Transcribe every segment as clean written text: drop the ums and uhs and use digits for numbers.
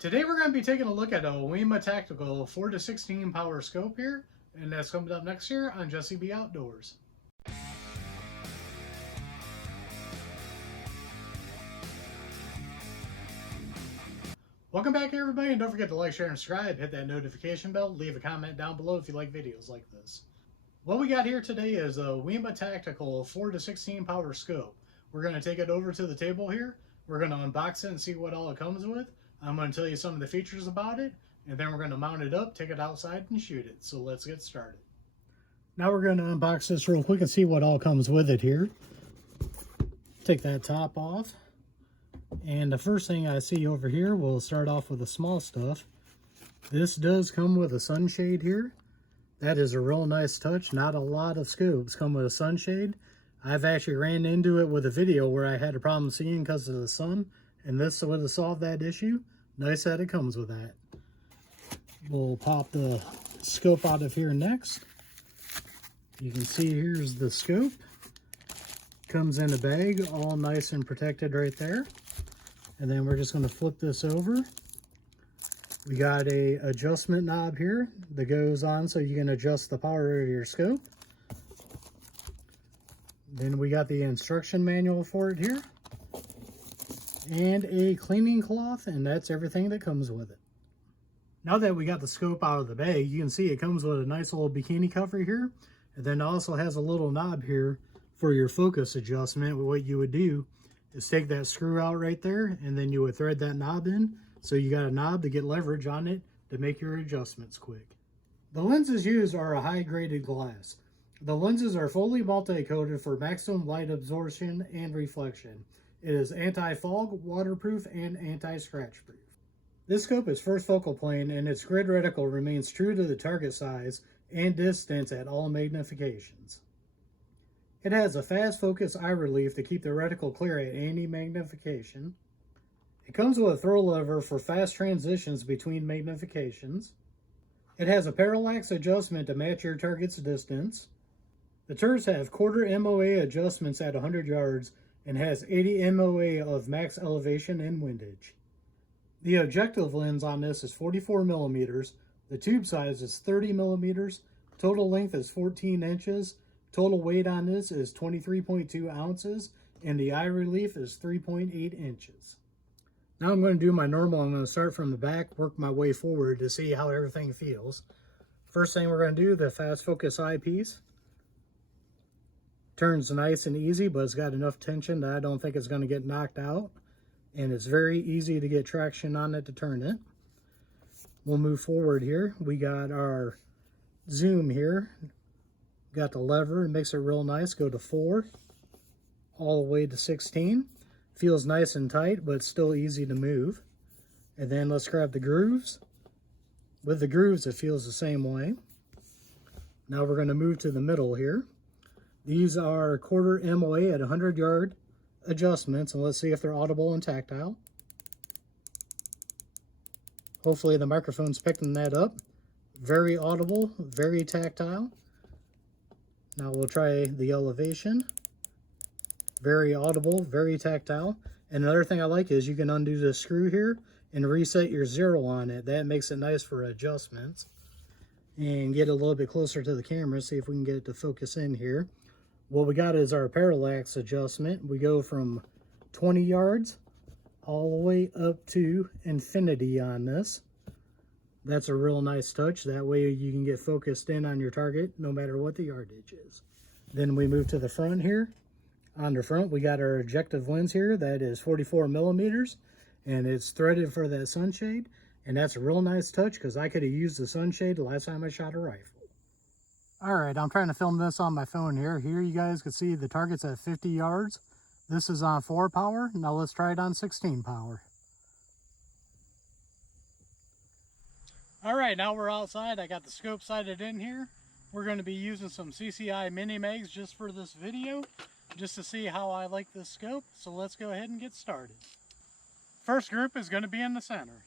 Today we're going to be taking a look at a Eweima Tactical 4-16 power scope here, and that's coming up next year on Jesse B Outdoors. Welcome back everybody, and don't forget to like, share, and subscribe, hit that notification bell, leave a comment down below if you like videos like this. What we got here today is a Eweima Tactical 4-16 power scope. We're going to take it over to the table here, we're going to unbox it and see what all it comes with. I'm going to tell you some of the features about it, and then we're going to mount it up, take it outside, and shoot it. So let's get started. Now we're going to unbox this real quick and see what all comes with it here. Take that top off. And the first thing I see over here, we'll start off with the small stuff. This does come with a sunshade here. That is a real nice touch. Not a lot of scopes come with a sunshade. I've actually ran into it with a video where I had a problem seeing because of the sun, and this would have solved that issue. Nice that it comes with that. We'll pop the scope out of here next. You can see here's the scope. Comes in a bag, all nice and protected right there. And then we're just going to flip this over. We got a adjustment knob here that goes on so you can adjust the power of your scope. Then we got the instruction manual for it here. And a cleaning cloth, and that's everything that comes with it. Now that we got the scope out of the bag, you can see it comes with a nice little bikini cover here, and then it also has a little knob here for your focus adjustment. What you would do is take that screw out right there, and then you would thread that knob in, so you got a knob to get leverage on it to make your adjustments quick. The lenses used are a high-graded glass. The lenses are fully multi-coated for maximum light absorption and reflection. It is anti-fog, waterproof, and anti-scratch proof. This scope is first focal plane, and its grid reticle remains true to the target size and distance at all magnifications. It has a fast focus eye relief to keep the reticle clear at any magnification. It comes with a throw lever for fast transitions between magnifications. It has a parallax adjustment to match your target's distance. The turrets have quarter MOA adjustments at 100 yards and has 80 MOA of max elevation and windage. The objective lens on this is 44 millimeters. The tube size is 30 millimeters. Total length is 14 inches. Total weight on this is 23.2 ounces, and the eye relief is 3.8 inches. Now I'm going to do my normal. I'm going to start from the back, work my way forward to see how everything feels. First thing we're going to do, the fast focus eyepiece. Turns nice and easy, but it's got enough tension that I don't think it's going to get knocked out. And it's very easy to get traction on it to turn it. We'll move forward here. We got our zoom here. Got the lever, it makes it real nice. Go to 4, all the way to 16. Feels nice and tight, but still easy to move. And then let's grab the grooves. With the grooves, it feels the same way. Now we're going to move to the middle here. These are quarter MOA at 100 yard adjustments, and let's see if they're audible and tactile. Hopefully the microphone's picking that up. Very audible, very tactile. Now we'll try the elevation. Very audible, very tactile. And another thing I like is you can undo the screw here and reset your zero on it. That makes it nice for adjustments. And get a little bit closer to the camera, see if we can get it to focus in here. What we got is our parallax adjustment. We go from 20 yards all the way up to infinity on this. That's a real nice touch. That way you can get focused in on your target no matter what the yardage is. Then we move to the front here. On the front, we got our objective lens here. That is 44 millimeters, and it's threaded for that sunshade. And that's a real nice touch because I could have used the sunshade the last time I shot a rifle. All right, I'm trying to film this on my phone here. Here you guys can see the target's at 50 yards. This is on 4 power. Now let's try it on 16 power. All right, now we're outside. I got the scope sighted in here. We're going to be using some CCI mini mags just for this video, just to see how I like this scope. So let's go ahead and get started. First group is going to be in the center.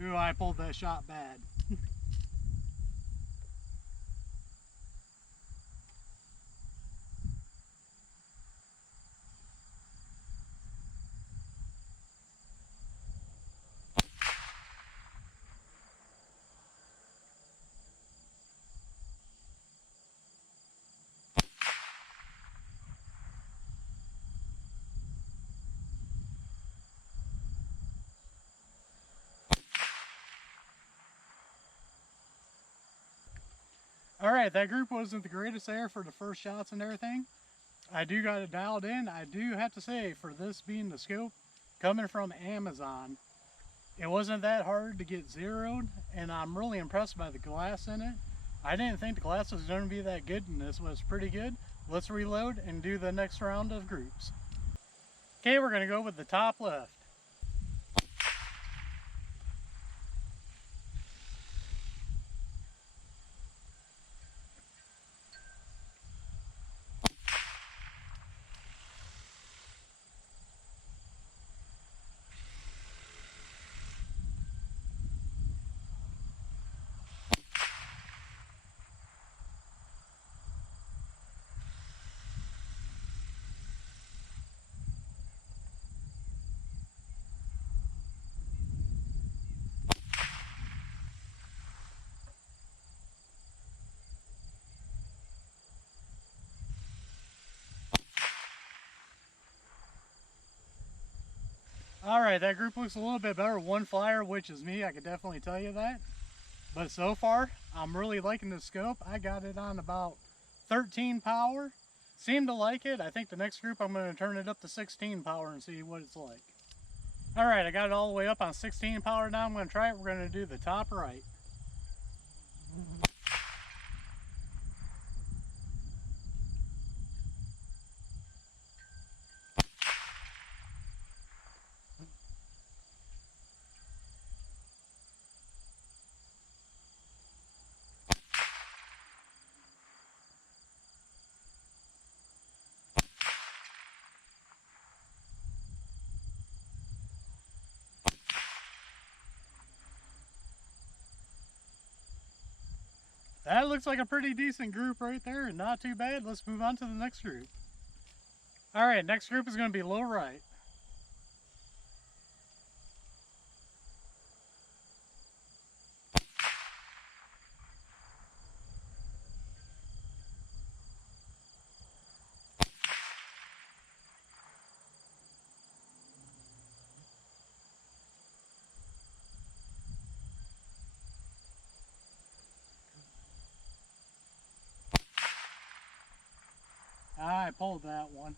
Ooh, I pulled that shot bad. All right, that group wasn't the greatest there for the first shots and everything. I do got it dialed in. I do have to say, for this being the scope coming from Amazon, it wasn't that hard to get zeroed, and I'm really impressed by the glass in it. I didn't think the glass was going to be that good, and this was pretty good. Let's reload and do the next round of groups. Okay, we're going to go with the top left. All right, that group looks a little bit better. One flyer, which is me, I can definitely tell you that. But so far, I'm really liking the scope. I got it on about 13 power. Seem to like it. I think the next group I'm going to turn it up to 16 power and see what it's like. All right, I got it all the way up on 16 power now. I'm going to try it. We're going to do the top right. That looks like a pretty decent group right there. Not too bad. Let's move on to the next group. All right, next group is going to be low right. I pulled that one.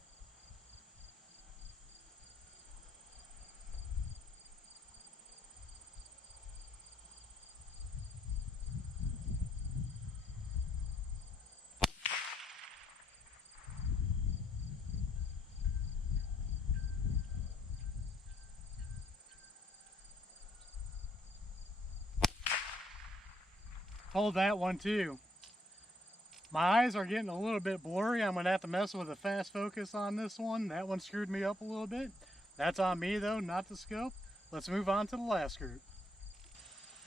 Pulled that one too. My eyes are getting a little bit blurry. I'm going to have to mess with a fast focus on this one. That one screwed me up a little bit. That's on me though, not the scope. Let's move on to the last group.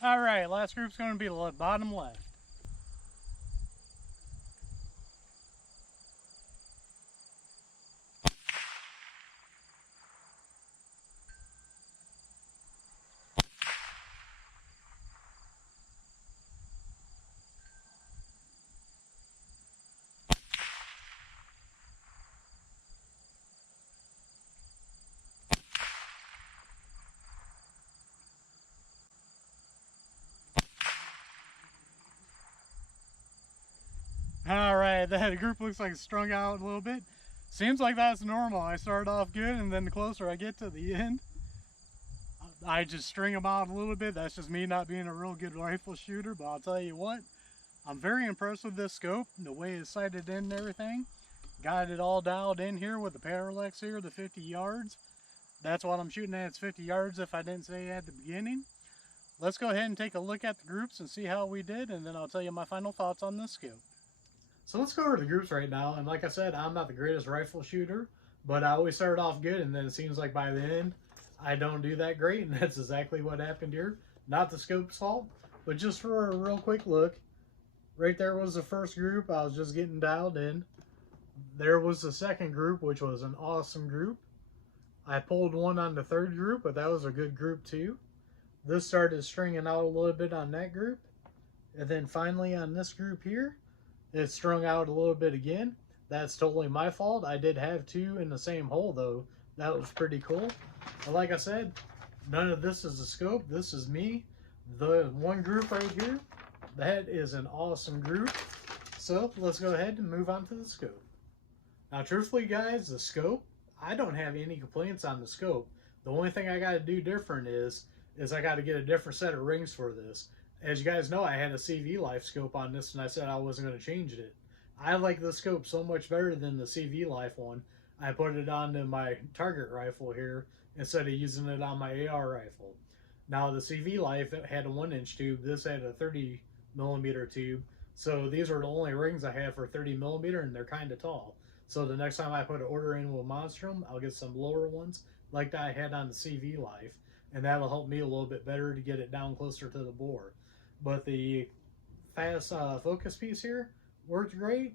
All right, last group's going to be the bottom left. All right, that group looks like it's strung out a little bit. Seems like that's normal. I start off good, and then the closer I get to the end, I just string them out a little bit. That's just me not being a real good rifle shooter, but I'll tell you what, I'm very impressed with this scope, the way it's sighted in and everything. Got it all dialed in here with the parallax here, the 50 yards. That's what I'm shooting at, it's 50 yards if I didn't say at the beginning. Let's go ahead and take a look at the groups and see how we did, and then I'll tell you my final thoughts on this scope. So let's go over the groups right now, and like I said, I'm not the greatest rifle shooter, but I always start off good, and then it seems like by the end, I don't do that great, and that's exactly what happened here. Not the scope's fault, but just for a real quick look, right there was the first group. I was just getting dialed in. There was the second group, which was an awesome group. I pulled one on the third group, but that was a good group too. This started stringing out a little bit on that group, and then finally on this group here, it strung out a little bit again. That's totally my fault. I did have two in the same hole though. That was pretty cool. But like I said, none of this is a scope. This is me. The one group right here, that is an awesome group. So let's go ahead and move on to the scope. Now, truthfully, guys, the scope, I don't have any complaints on the scope. The only thing I got to do different is I got to get a different set of rings for this. As you guys know, I had a CV Life scope on this, and I said I wasn't going to change it. I like the scope so much better than the CV Life one. I put it onto my target rifle here instead of using it on my AR rifle. Now, the CV Life, it had a 1-inch tube. This had a 30mm tube. So these are the only rings I have for 30mm, and they're kind of tall. So the next time I put an order in with Monstrum, I'll get some lower ones like that I had on the CV Life, and that'll help me a little bit better to get it down closer to the bore. But the fast focus piece here worked great.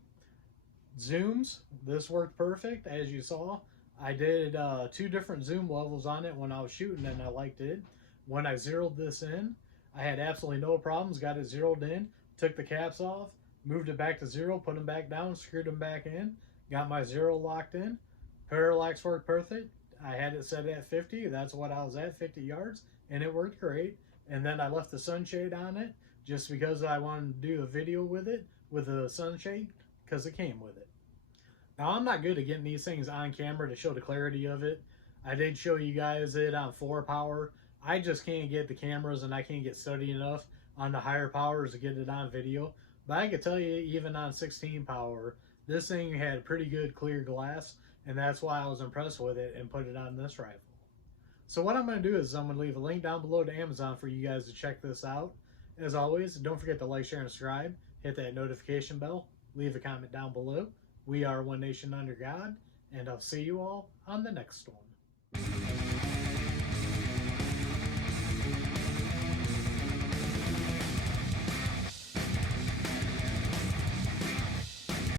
Zooms, this worked perfect. As you saw, I did 2 different zoom levels on it when I was shooting, and I liked it. When I zeroed this in, I had absolutely no problems. Got it zeroed in, took the caps off, moved it back to 0, put them back down, screwed them back in, got my 0 locked in. Parallax worked perfect. I had it set at 50. That's what I was at, 50 yards, and it worked great. And then I left the sunshade on it just because I wanted to do a video with it with a sunshade because it came with it. Now, I'm not good at getting these things on camera to show the clarity of it. I did show you guys it on 4 power. I just can't get the cameras, and I can't get steady enough on the higher powers to get it on video. But I could tell you, even on 16 power, this thing had pretty good clear glass, and that's why I was impressed with it and put it on this rifle. So what I'm going to do is I'm going to leave a link down below to Amazon for you guys to check this out. As always, don't forget to like, share, and subscribe. Hit that notification bell. Leave a comment down below. We are One Nation Under God, and I'll see you all on the next one.